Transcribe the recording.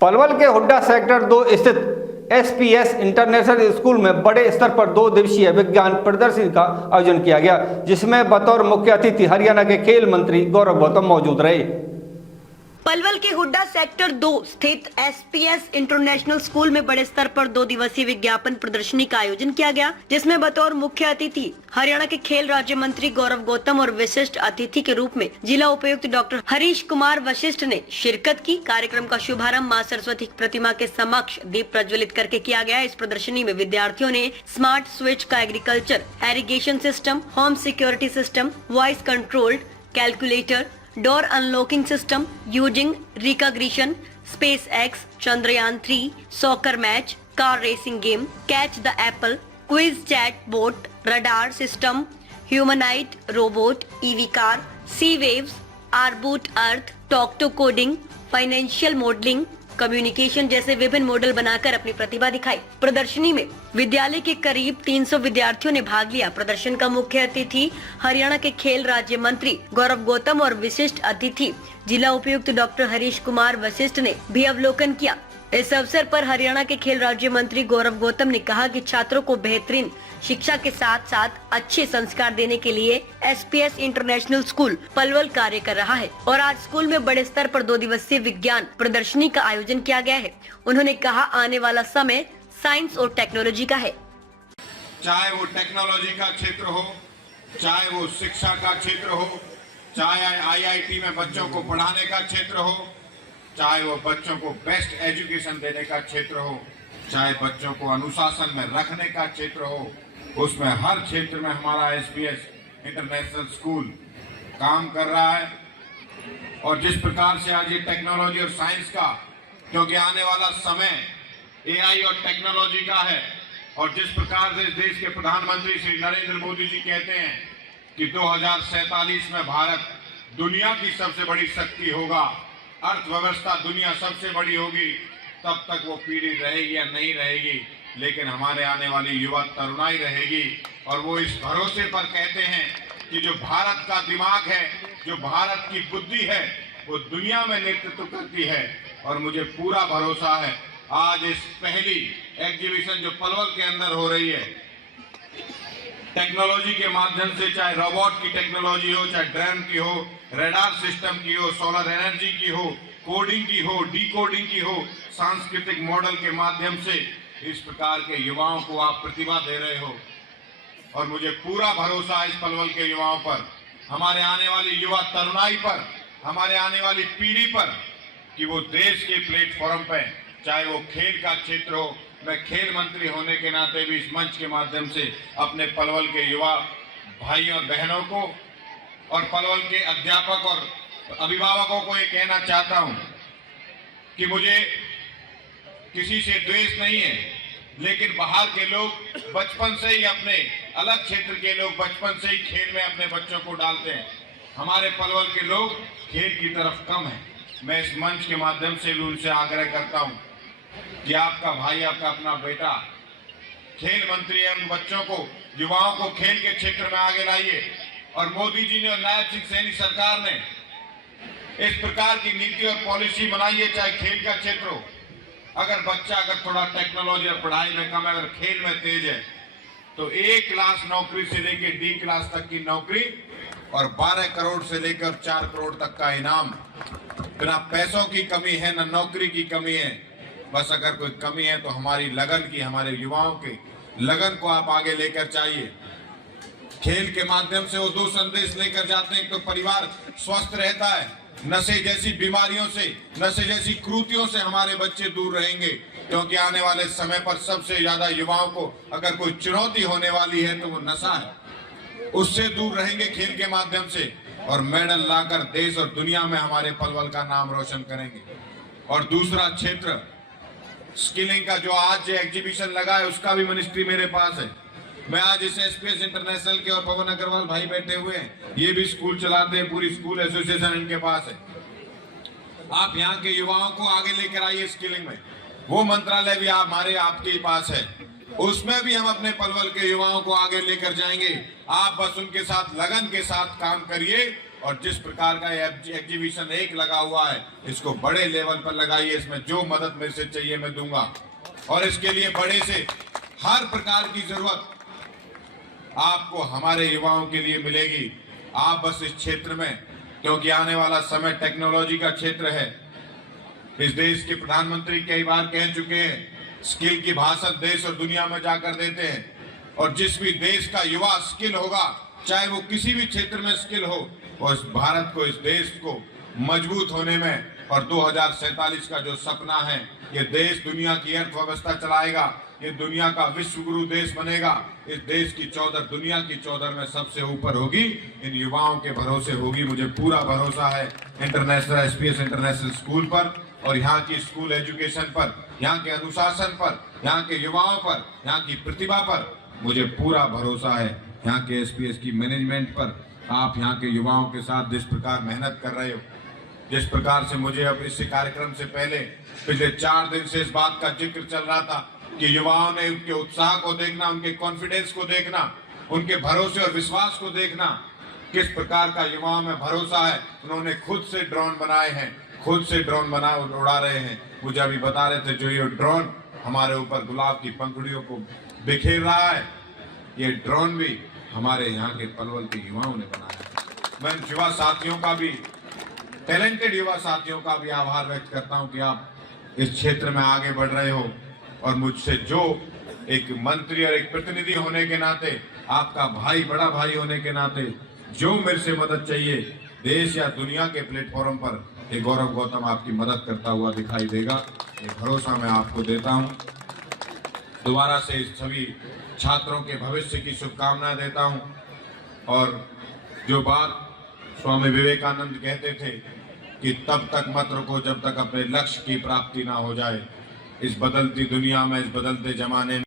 पलवल के हुड्डा सेक्टर 2 स्थित SPS international school में बड़े स्तर पर 2 दिवसीय विज्ञान प्रदर्शनी का आयोजन किया गया, जिसमें बतौर मुख्य अतिथि हरियाणा के खेल मंत्री गौरव गौतम मौजूद रहे। पलवल के हुड्डा सेक्टर 2 स्थित एसपीएस इंटरनेशनल स्कूल में बड़े स्तर पर 2 दिवसीय विज्ञापन प्रदर्शनी का आयोजन किया गया, जिसमें बतौर मुख्य अतिथि हरियाणा के खेल राज्य मंत्री गौरव गौतम और विशिष्ट अतिथि के रूप में जिला उपायुक्त डॉक्टर हरीश कुमार वशिष्ठ ने शिरकत की। कार्यक्रम का शुभारंभ मां सरस्वती की प्रतिमा के समक्ष दीप प्रज्वलित करके किया गया। इस प्रदर्शनी में विद्यार्थियों ने स्मार्ट स्विच का agriculture, irrigation system, home security system, voice controlled calculator, door unlocking system using recognition, space X, Chandrayaan 3, soccer match, car racing game, catch the apple, quiz chat bot, radar system, humanoid robot, EV car, sea waves, orbit earth, talk to coding, financial modelling, communication जैसे विभिन्न model बनाकर अपनी प्रतिभा दिखाई। प्रदर्शनी में विद्यालय के करीब 300 विद्यार्थियों ने भाग लिया। प्रदर्शन का मुख्य अतिथि हरियाणा के खेल राज्य मंत्री गौरव गौतम और विशिष्ट अतिथि जिला उपायुक्त डॉक्टर हरीश कुमार वशिष्ठ ने भी अवलोकन किया। इस अवसर पर हरियाणा के खेल राज्य मंत्री गौरव गौतम ने कहा कि छात्रों को बेहतरीन शिक्षा के साथ साथ अच्छे संस्कार देने के लिए एसपीएस इंटरनेशनल स्कूल पलवल कार्य कर रहा है और आज स्कूल में बड़े स्तर पर 2 दिवसीय विज्ञान प्रदर्शनी का आयोजन किया गया है। उन्होंने कहा, आने वाला समय साइंस और टेक्नोलॉजी का है। चाहे वो टेक्नोलॉजी का क्षेत्र हो, चाहे वो शिक्षा का क्षेत्र हो, चाहे आईआईटी में बच्चों को पढ़ाने का क्षेत्र हो, चाहे वो बच्चों को बेस्ट एजुकेशन देने का क्षेत्र हो, चाहे बच्चों को अनुशासन में रखने का क्षेत्र हो, उसमें हर क्षेत्र में हमारा एसपीएस इंटरनेशनल स्कूल काम कर रहा है। और जिस प्रकार से आज ये टेक्नोलॉजी और साइंस का, क्योंकि आने वाला समय एआई और टेक्नोलॉजी का है, और जिस प्रकार से देश के प्रधानमंत्री श्री नरेंद्र मोदी जी कहते हैं कि 2047 में भारत दुनिया की सबसे बड़ी शक्ति होगा, अर्थव्यवस्था दुनिया सबसे बड़ी होगी, तब तक वो पीढ़ी रहेगी या नहीं रहेगी, लेकिन हमारे आने वाली युवा तरुणाई रहेगी। और वो इस भरोसे पर कहते हैं कि जो भारत का दिमाग है, जो भारत की बुद्धि है, वो दुनिया में नेतृत्व करती है। और मुझे पूरा भरोसा है आज इस पहली एग्जीबिशन जो पलवल के अंदर हो रही है, टेक्नोलॉजी के माध्यम से, चाहे रोबोट की टेक्नोलॉजी हो, चाहे ड्रोन की हो, रडार सिस्टम की हो, सोलर एनर्जी की हो, कोडिंग की हो, डीकोडिंग की हो, सांस्कृतिक मॉडल के माध्यम से इस प्रकार के युवाओं को आप प्रतिभा दे रहे हो। और मुझे पूरा भरोसा है इस पलवल के युवाओं पर, हमारे आने वाली युवा तरुणाई पर, हमारे आने वाली पीढ़ी पर, कि वो देश के प्लेटफॉर्म पे, चाहे वो खेल का क्षेत्र हो, मैं खेल मंत्री होने के नाते भी इस मंच के माध्यम से अपने पलवल के युवा भाइयों और बहनों को और पलवल के अध्यापक और अभिभावकों को ये कहना चाहता हूं कि मुझे किसी से द्वेष नहीं है, लेकिन बाहर के लोग बचपन से ही, अपने अलग क्षेत्र के लोग बचपन से ही खेल में अपने बच्चों को डालते हैं। हमारे पलवल के लोग खेल की तरफ कम है। मैं इस मंच के माध्यम से भी उनसे आग्रह करता हूं कि आपका भाई, आपका अपना बेटा खेल मंत्री है, उन बच्चों को, युवाओं को खेल के क्षेत्र में आगे लाइए। और मोदी जी ने और नायब सिंह सैनी सरकार ने इस प्रकार की नीति और पॉलिसी बनाई है, चाहे खेल का क्षेत्र हो। अगर बच्चा थोड़ा टेक्नोलॉजी और पढ़ाई में कम है, अगर खेल में तेज है, तो A क्लास नौकरी से लेकर D क्लास तक की नौकरी और 12 करोड़ से लेकर 4 करोड़ तक का इनाम। बिना पैसों की कमी है, न नौकरी की कमी है, बस अगर कोई कमी है तो हमारी लगन की, हमारे युवाओं के लगन को आप आगे लेकर चाहिए। खेल के माध्यम से वो 2 संदेश लेकर जाते हैं, तो परिवार स्वस्थ रहता है, नशे जैसी बीमारियों से, नशे जैसी कुरीतियों से हमारे बच्चे दूर रहेंगे। क्योंकि आने वाले समय पर सबसे ज्यादा युवाओं को अगर कोई चुनौती होने वाली है तो वो नशा है, उससे दूर रहेंगे खेल के माध्यम से, और मेडल लाकर देश और दुनिया में हमारे पलवल का नाम रोशन करेंगे। और दूसरा क्षेत्र स्किलिंग का, जो आज एग्जीबिशन लगा है, उसका भी मिनिस्ट्री मेरे पास है। मैं आज इस एसपीएस इंटरनेशनल के, और पवन अग्रवाल भाई बैठे हुए हैं, ये भी स्कूल चलाते हैं, पूरी स्कूल एसोसिएशन इनके पास है। आप यहाँ के युवाओं को आगे लेकर आइए स्किलिंग में, वो मंत्रालय भी हमारे आपके पास है, उसमें भी हम अपने पलवल के युवाओं को आगे लेकर जाएंगे। आप बस उनके साथ लगन के साथ काम करिए और जिस प्रकार का ये एग्जीबिशन एक लगा हुआ है, इसको बड़े लेवल पर लगाइए। इसमें जो मदद मेरे से चाहिए मैं दूंगा, और इसके लिए बड़े से हर प्रकार की जरूरत आपको हमारे युवाओं के लिए मिलेगी। आप बस इस क्षेत्र में, क्योंकि आने वाला समय टेक्नोलॉजी का क्षेत्र है। इस देश के प्रधानमंत्री कई बार कह चुके हैं, स्किल की भाषण देश और दुनिया में जाकर देते हैं, और जिस भी देश का युवा स्किल होगा, चाहे वो किसी भी क्षेत्र में स्किल हो, वो इस भारत को, इस देश को मजबूत होने में, और 2047 का जो सपना है, ये देश दुनिया की अर्थव्यवस्था चलाएगा, ये दुनिया का विश्व गुरु देश बनेगा। इस देश की चौधर, दुनिया की चौधर में सबसे ऊपर होगी, इन युवाओं के भरोसे होगी। मुझे पूरा भरोसा है इंटरनेशनल एसपीएस इंटरनेशनल स्कूल पर, और यहाँ की स्कूल एजुकेशन पर, यहाँ के अनुशासन पर, यहाँ के युवाओं पर, यहाँ की प्रतिभा पर मुझे पूरा भरोसा है। यहाँ के एसपीएस की मैनेजमेंट पर, आप यहाँ के युवाओं के साथ जिस प्रकार मेहनत कर रहे हो, जिस प्रकार से मुझे अब इस कार्यक्रम से पहले पिछले 4 दिन से इस बात का जिक्र चल रहा था कि युवाओं ने उनके उत्साह को देखना, उनके कॉन्फिडेंस को देखना, उनके भरोसे और विश्वास को देखना, किस प्रकार का युवाओं में भरोसा है। उन्होंने खुद से ड्रोन बनाए हैं, खुद से ड्रोन बना उड़ा रहे हैं। मुझे अभी बता रहे थे, जो ये ड्रोन हमारे ऊपर गुलाब की पंखुड़ियों को बिखेर रहा है, ये ड्रोन भी हमारे यहाँ के पलवल के युवाओं ने बनाया है। मैं युवा साथियों का भी, टैलेंटेड युवा साथियों का भी आभार व्यक्त करता हूँ कि आप इस क्षेत्र में आगे बढ़ रहे हो, और मुझसे जो एक मंत्री और एक प्रतिनिधि होने के नाते, आपका भाई, बड़ा भाई होने के नाते, जो मेरे से मदद चाहिए देश या दुनिया के प्लेटफॉर्म पर, ये गौरव गौतम आपकी मदद करता हुआ दिखाई देगा। ये भरोसा मैं आपको देता हूँ। दोबारा से सभी छात्रों के भविष्य की शुभकामनाएं देता हूँ। और जो बात स्वामी विवेकानंद कहते थे कि तब तक मत रुको जब तक अपने लक्ष्य की प्राप्ति ना हो जाए, इस बदलती दुनिया में, इस बदलते जमाने में